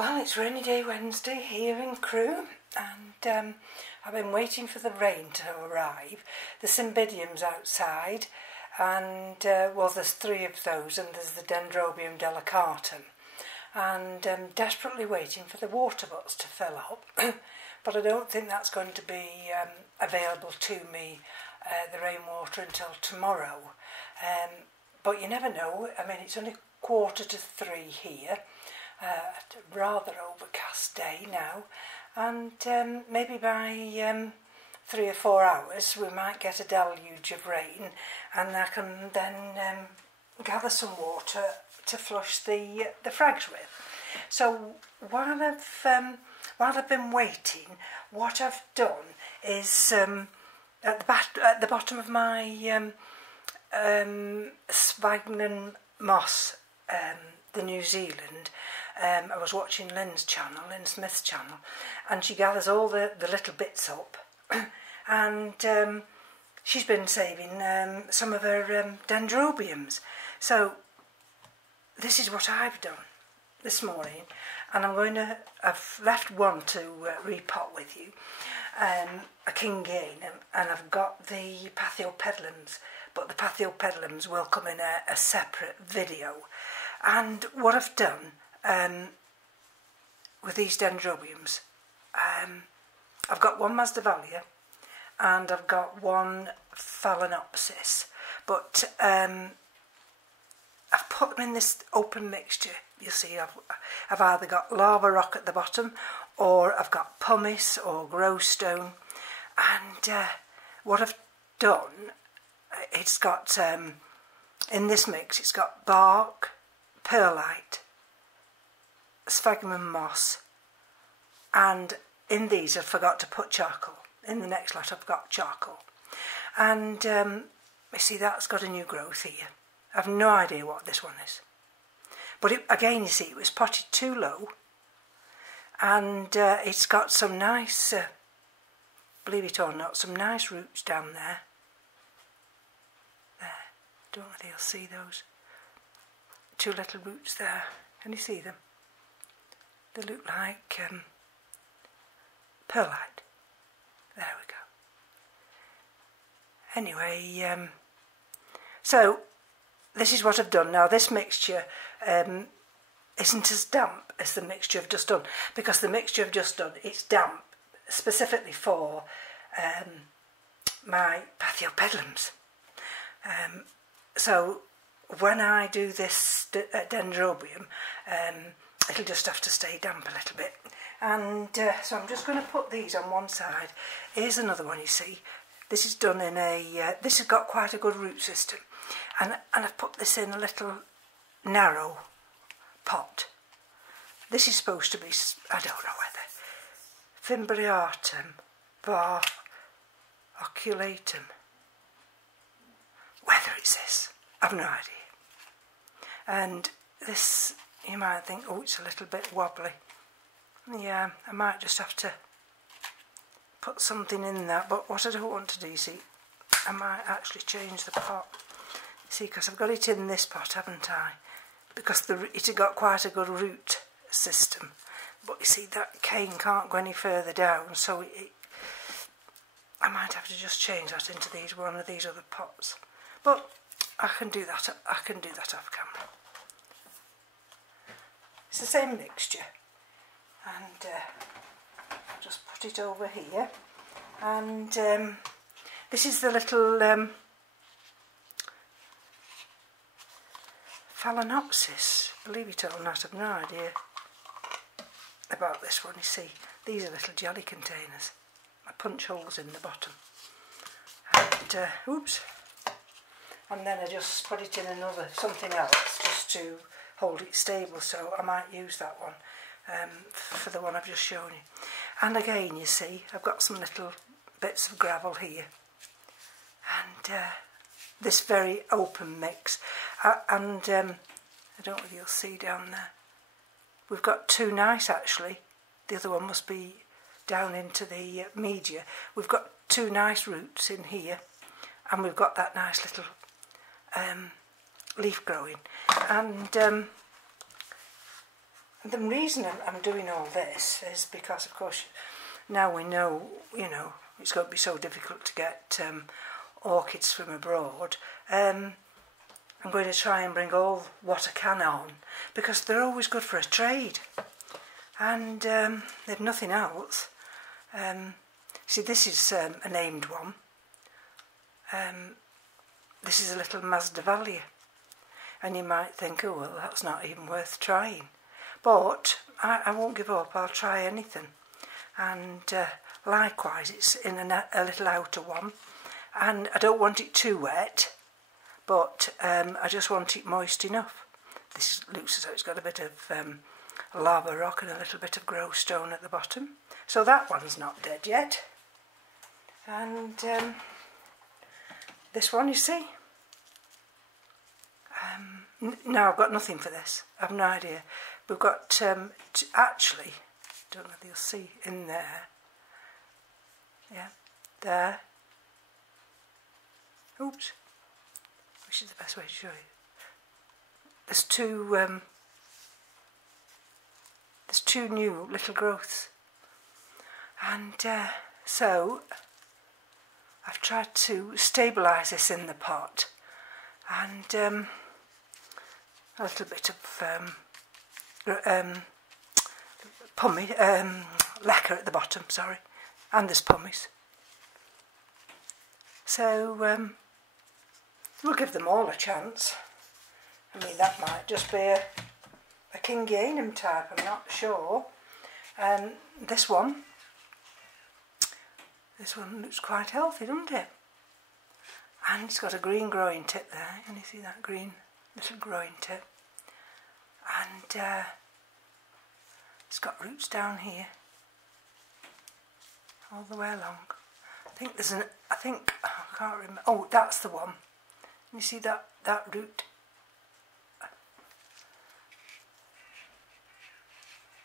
Well, it's rainy day Wednesday here in Crewe, and I've been waiting for the rain to arrive. The cymbidium's outside, and well, there's 3 of those, and there's the Dendrobium delicatum, and desperately waiting for the water butts to fill up. But I don't think that's going to be available to me, the rainwater, until tomorrow. But you never know. I mean, it's only 2:45 here. A rather overcast day now, and maybe by 3 or 4 hours we might get a deluge of rain, and I can then gather some water to flush the frags with. So while I've been waiting, what I've done is at the bottom of my sphagnum moss, the New Zealand. I was watching Lynn Smith's channel, and she gathers all the little bits up, and she's been saving some of her dendrobiums. So this is what I've done this morning, and I've left one to repot with you, a kingianum, and I've got the pathiopedilums, but the pathiopedilums will come in a separate video. And what I've done with these dendrobiums, I've got one Masdevallia and I've got one Phalaenopsis, but I've put them in this open mixture. You see, I've either got lava rock at the bottom, or I've got pumice or growstone, and what I've done, it's got in this mix, it's got bark, perlite, sphagnum moss, and in these I forgot to put charcoal. In the next lot I've got charcoal, and you see that's got a new growth here. I've no idea what this one is, but again, you see, it was potted too low, and it's got some nice, believe it or not, some nice roots down there. Don't know if you'll see those 2 little roots there. Can you see them? They look like perlite. There we go. Anyway, so this is what I've done. Now this mixture isn't as damp as the mixture I've just done, because the mixture I've just done, it's damp specifically for my pathiopedilums. So when I do this dendrobium, it'll just have to stay damp a little bit. And so I'm just going to put these on one side. Here's another one, you see. This is done in a, this has got quite a good root system. And I've put this in a little narrow pot. This is supposed to be, I don't know whether, Fimbriatum var oculatum. Whether it's this, I've no idea. And this, you might think, oh, it's a little bit wobbly. Yeah, I might just have to put something in that, but what I don't want to do, you see, I might actually change the pot. See, because I've got it in this pot, haven't I? Because it's got quite a good root system. But you see, that cane can't go any further down, so I might have to just change that into one of these other pots. But I can do that off camera. It's the same mixture, and I'll just put it over here. And this is the little Phalaenopsis. Believe it or not, I've no idea about this one. You see, these are little jelly containers. I punch holes in the bottom, and oops. And then I just put it in something else just to hold it stable, so I might use that one for the one I've just shown you. And again, you see, I've got some little bits of gravel here, and this very open mix, and I don't know if you'll see down there, we've got 2 nice actually, the other one must be down into the media. We've got 2 nice roots in here, and we've got that nice little leaf growing, and And the reason I'm doing all this is because, of course, now we know, you know, it's going to be so difficult to get orchids from abroad. I'm going to try and bring all what I can on, because they're always good for a trade. And they've nothing else. See, this is a named one. This is a little Masdevallia. And you might think, oh, well, that's not even worth trying. But I won't give up, I'll try anything. And likewise, it's in a little outer one. And I don't want it too wet, but I just want it moist enough. This looks as though it's got a bit of lava rock and a little bit of grow stone at the bottom. So that one's not dead yet. And this one, you see? No, I've got nothing for this. I've no idea. We've got, actually, don't know if you'll see in there. Yeah, there. Oops. Which is the best way to show you? There's two new little growths. And so I've tried to stabilise this in the pot, and a little bit of lacquer at the bottom, sorry, and there's pummies. So we'll give them all a chance. I mean, that might just be a kingianum type, I'm not sure. This one looks quite healthy, doesn't it? And it's got a green growing tip there. Can you see that green little growing tip? And it's got roots down here, all the way along. I think there's I can't remember. Oh, that's the one. You see that root?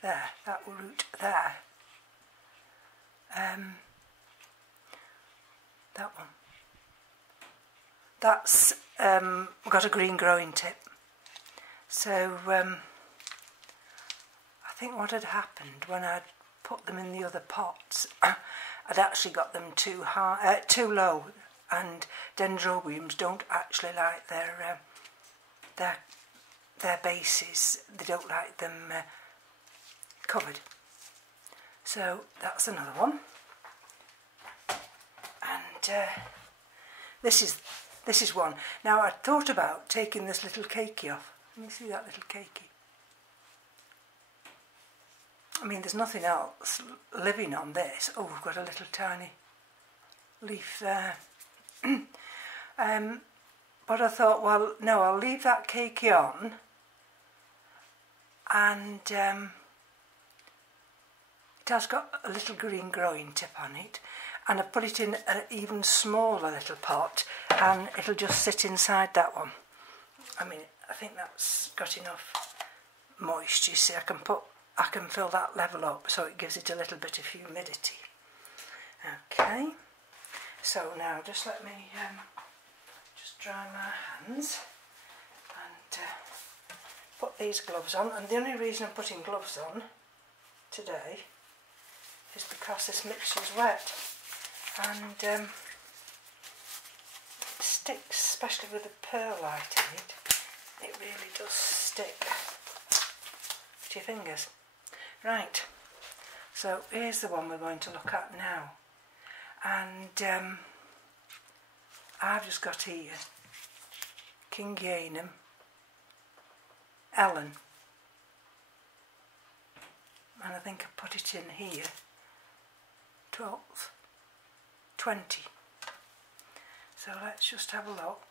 There, that root there. That one. That's got a green growing tip. So I think what had happened when I'd put them in the other pots, I'd actually got them too high, too low, and Dendrobiums don't actually like their bases. They don't like them covered. So that's another one. And this is one. Now I thought about taking this little cakey off. Let me see that little cakey. I mean, there's nothing else living on this. Oh, we've got a little tiny leaf there. But I thought, well, no, I'll leave that cakey on, and it has got a little green growing tip on it, and I put it in an even smaller little pot, and it'll just sit inside that one. I mean, I think that's got enough moisture. You see, I can fill that level up, so it gives it a little bit of humidity. Okay, so now just let me just dry my hands and put these gloves on. And the only reason I'm putting gloves on today is because this mixture is wet, and it sticks, especially with the perlite in it. It really does stick to your fingers. Right, so here's the one we're going to look at now, and I've just got here Kingianum Ellen, and I think I put it in here 12, 20. So let's just have a look.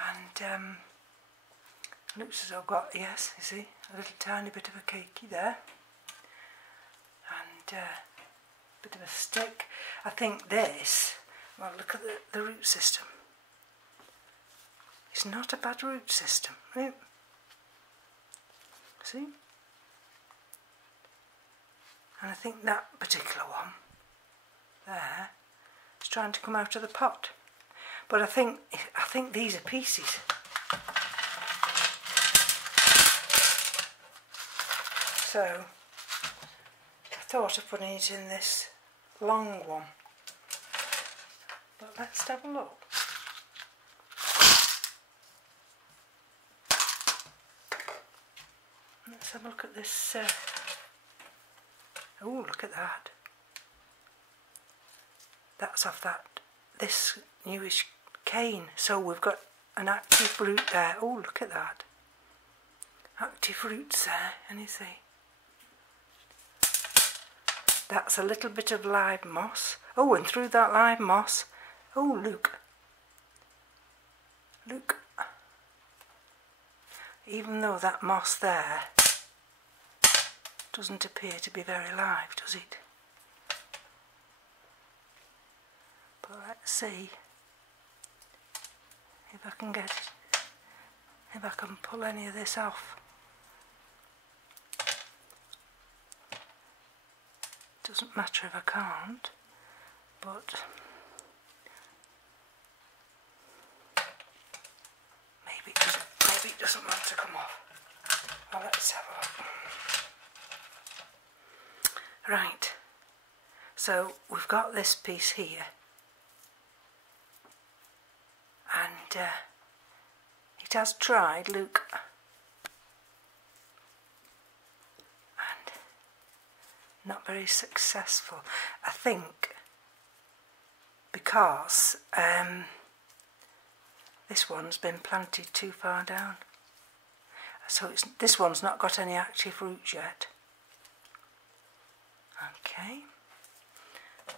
And looks as though I've got, yes, you see, a little tiny bit of a cakey there, and a bit of a stick. I think this, well, look at the root system. It's not a bad root system, right? See? And I think that particular one there is trying to come out of the pot. But I think these are pieces. so I thought of putting it in this long one, but let's have a look. Let's have a look at this. Oh, look at that. That's off this newish cane. So we've got an active root there. Oh, look at that. Active roots there, and you see. That's a little bit of live moss. Oh, and through that live moss, oh, look. Look. Even though that moss there doesn't appear to be very live, does it? But let's see if I can if I can pull any of this off. Doesn't matter if I can't, but maybe it doesn't want to come off. Well, let's have a look. Right, so we've got this piece here, and it has tried, look, and not very successful, I think, because this one's been planted too far down, so this one's not got any active roots yet. Okay,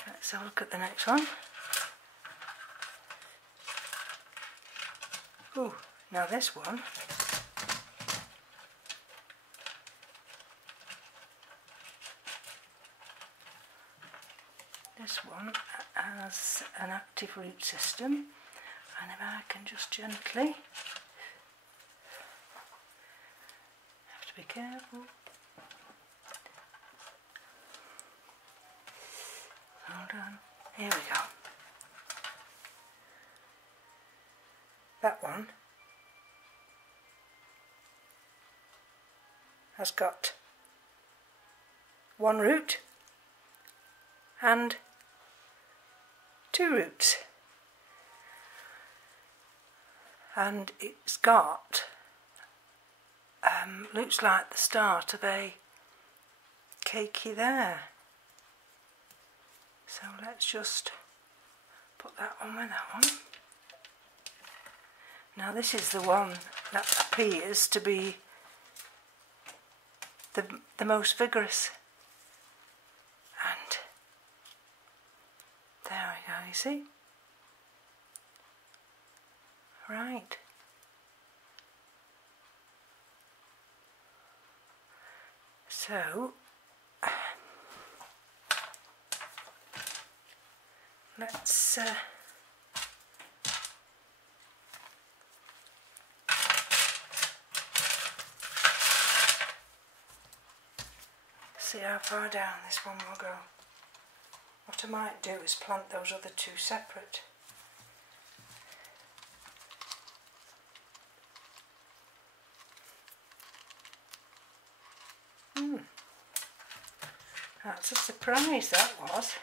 let's have a look at the next one. Oh, now this one has an active root system, and if I can just gently, have to be careful. Hold on, here we go. That one has got one root and two roots, and it's got looks like the start of a cakey there. So let's just put that one with that one. Now this is the one that appears to be the most vigorous. And there we go, you see? Right. So let's see how far down this one will go. What I might do is plant those other two separate. That's a surprise, that was.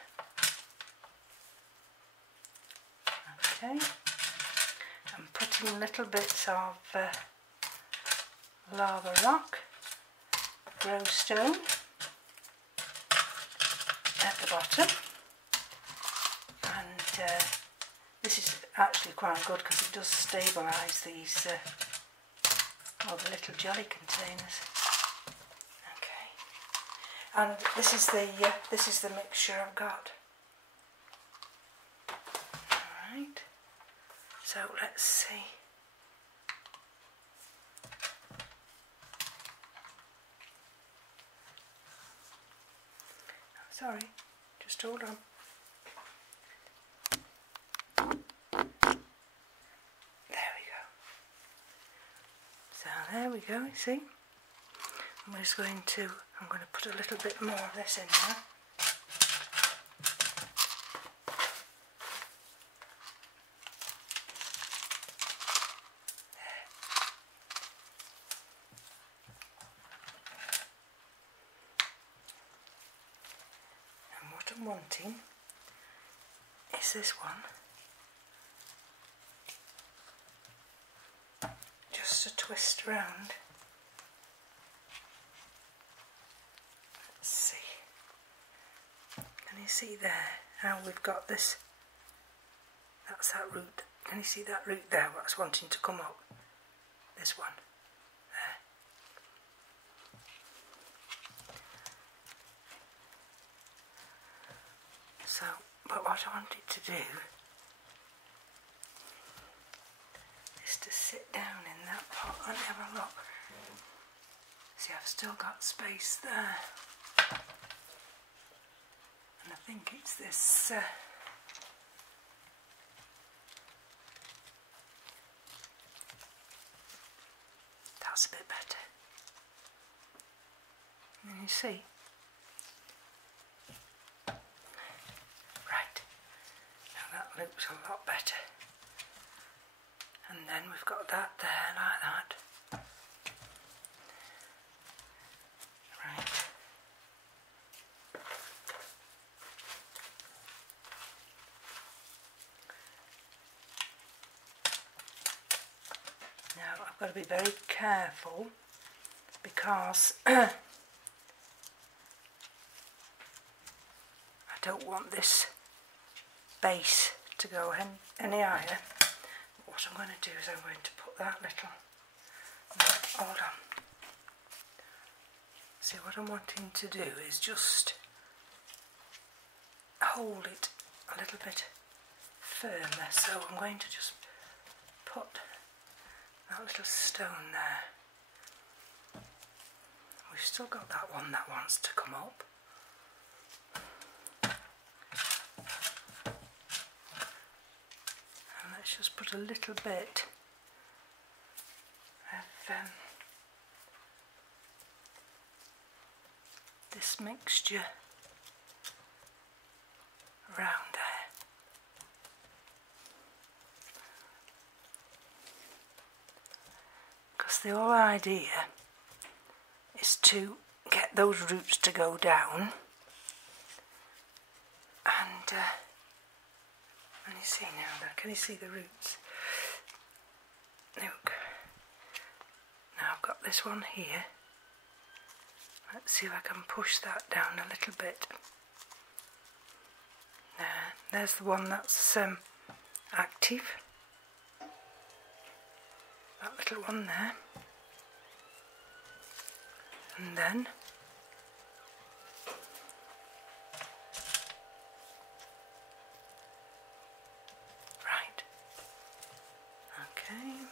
Okay, I'm putting little bits of lava rock, glowstone at the bottom, and this is actually quite good because it does stabilise these the little jelly containers. Okay, and this is the mixture I've got. All right. So let's see. Sorry, just hold on. There we go. So there we go, you see. I'm just going to put a little bit more of this in there. I'm wanting is this one. Just a twist around. Let's see. Can you see there how we've got this? That's that root. Can you see that root there? What's wanting to come up? This one. There. So, but what I want it to do is to sit down in that pot. Let me have a look. See, I've still got space there. And I think it's this that's a bit better. Can you see? Right. Now that looks a lot better. And then we've got that there like that. Right. Now I've got to be very careful because I don't want this base to go any higher. What I'm going to do is I'm going to put that little, no, hold on. See, what I'm wanting to do is just hold it a little bit firmer. So I'm going to just put that little stone there. We've still got that one that wants to come up. And let's just put a little bit of this mixture around there. Because the whole idea is to get those roots to go down, and can you see now? Can you see the roots? Look. Now I've got this one here. Let's see if I can push that down a little bit. There's the one that's active. That little one there. And then right. Okay.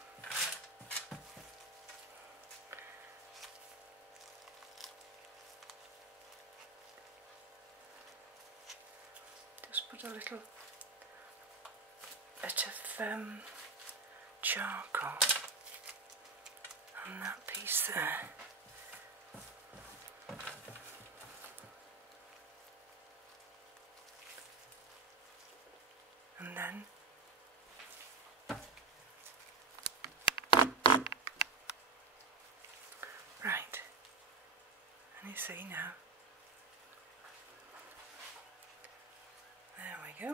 Just put a little bit of charcoal on that piece there. And then right, and you see now, there we go,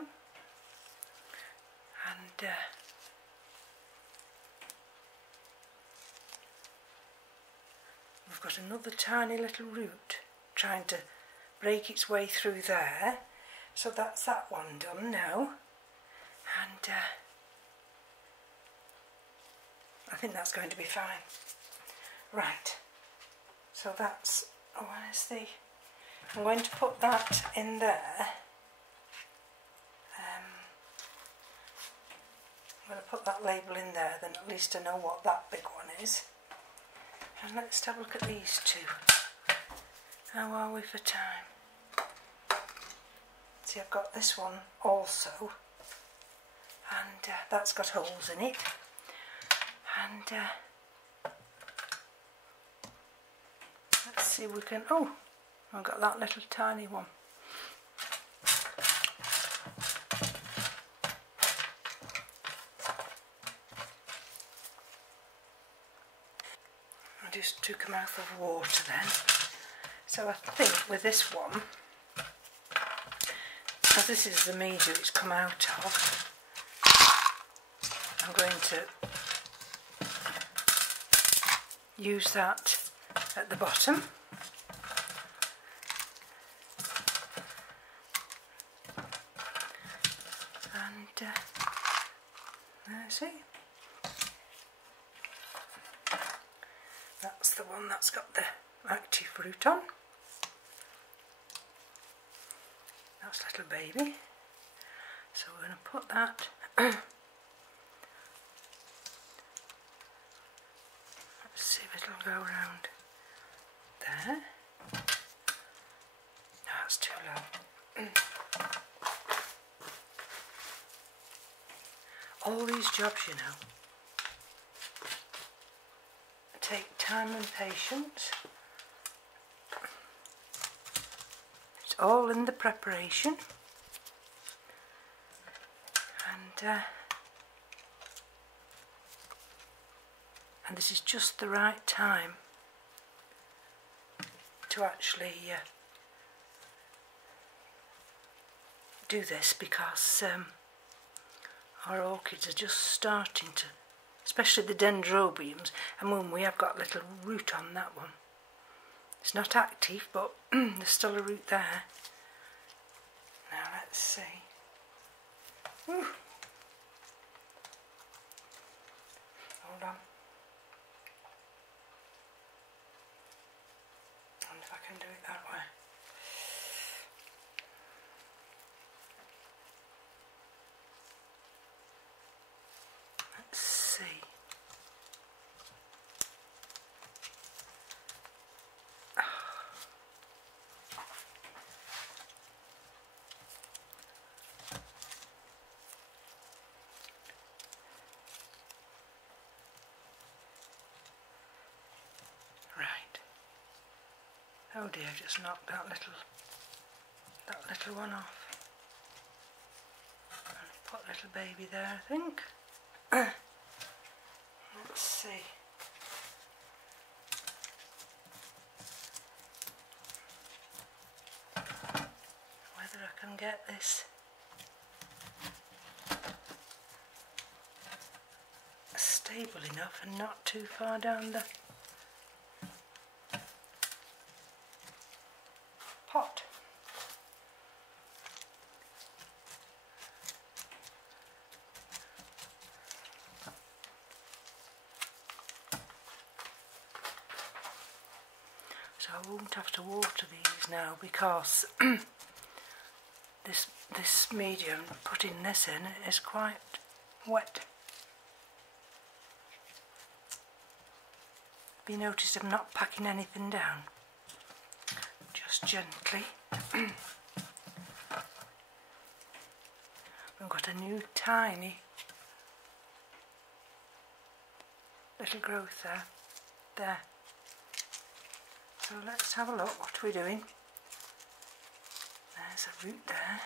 and we've got another tiny little root trying to break its way through there, so that's that one done now. And I think that's going to be fine. Right, so that's, oh, where's the, I'm going to put that in there. I'm going to put that label in there, then at least I know what that big one is. And let's have a look at these two. How are we for time? See, I've got this one also. And that's got holes in it, and let's see if we can, oh, I've got that little tiny one. I just took a mouthful of water then. So I think with this one, because this is the media it's come out of, I'm going to use that at the bottom. And see, that's the one that's got the active root on. That's little baby. So we're going to put that. Let's see if it'll go around there. No, that's too low. All these jobs, you know, take time and patience. It's all in the preparation, and this is just the right time to actually do this, because our orchids are just starting to, especially the Dendrobiums, and when we have got a little root on that one. It's not active, but there's still a root there. Now let's see. Whew. Hold on. I wonder if I can do it that way. Let's see. Right. Oh dear, I've just knocked that little one off. I'll put little baby there, I think. Let's see. Whether I can get this stable enough and not too far down the pot. So I won't have to water these now, because this medium, putting this in, is quite wet. Have you noticed I'm not packing anything down? Just gently. We've got a new tiny little growth there. So let's have a look. What are we doing? There's a root there.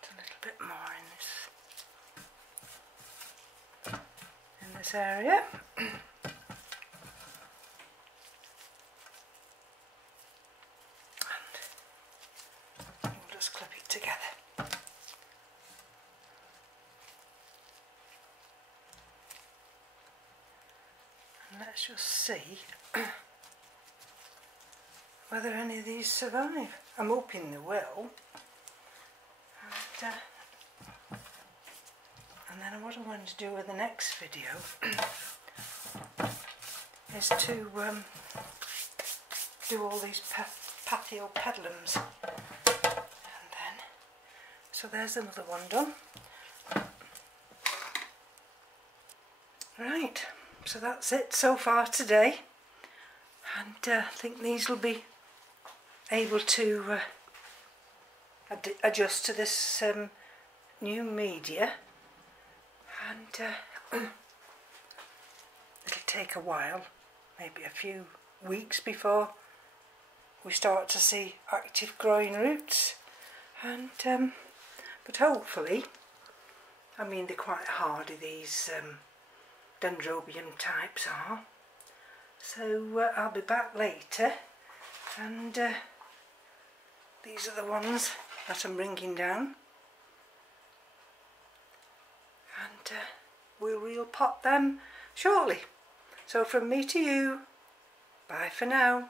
Put a little bit more in this area. And we'll just clip it together. Let's just see whether any of these survive. I'm hoping they will. And then what I'm going to do with the next video is to do all these patio pedlums. And then, so there's another one done. Right. So that's it so far today, and I think these will be able to adjust to this new media, and it'll take a while, maybe a few weeks before we start to see active growing roots, and but hopefully, I mean, they're quite hardy, these Dendrobium types are. So I'll be back later and these are the ones that I'm bringing down, and we'll repot them shortly. So from me to you, bye for now.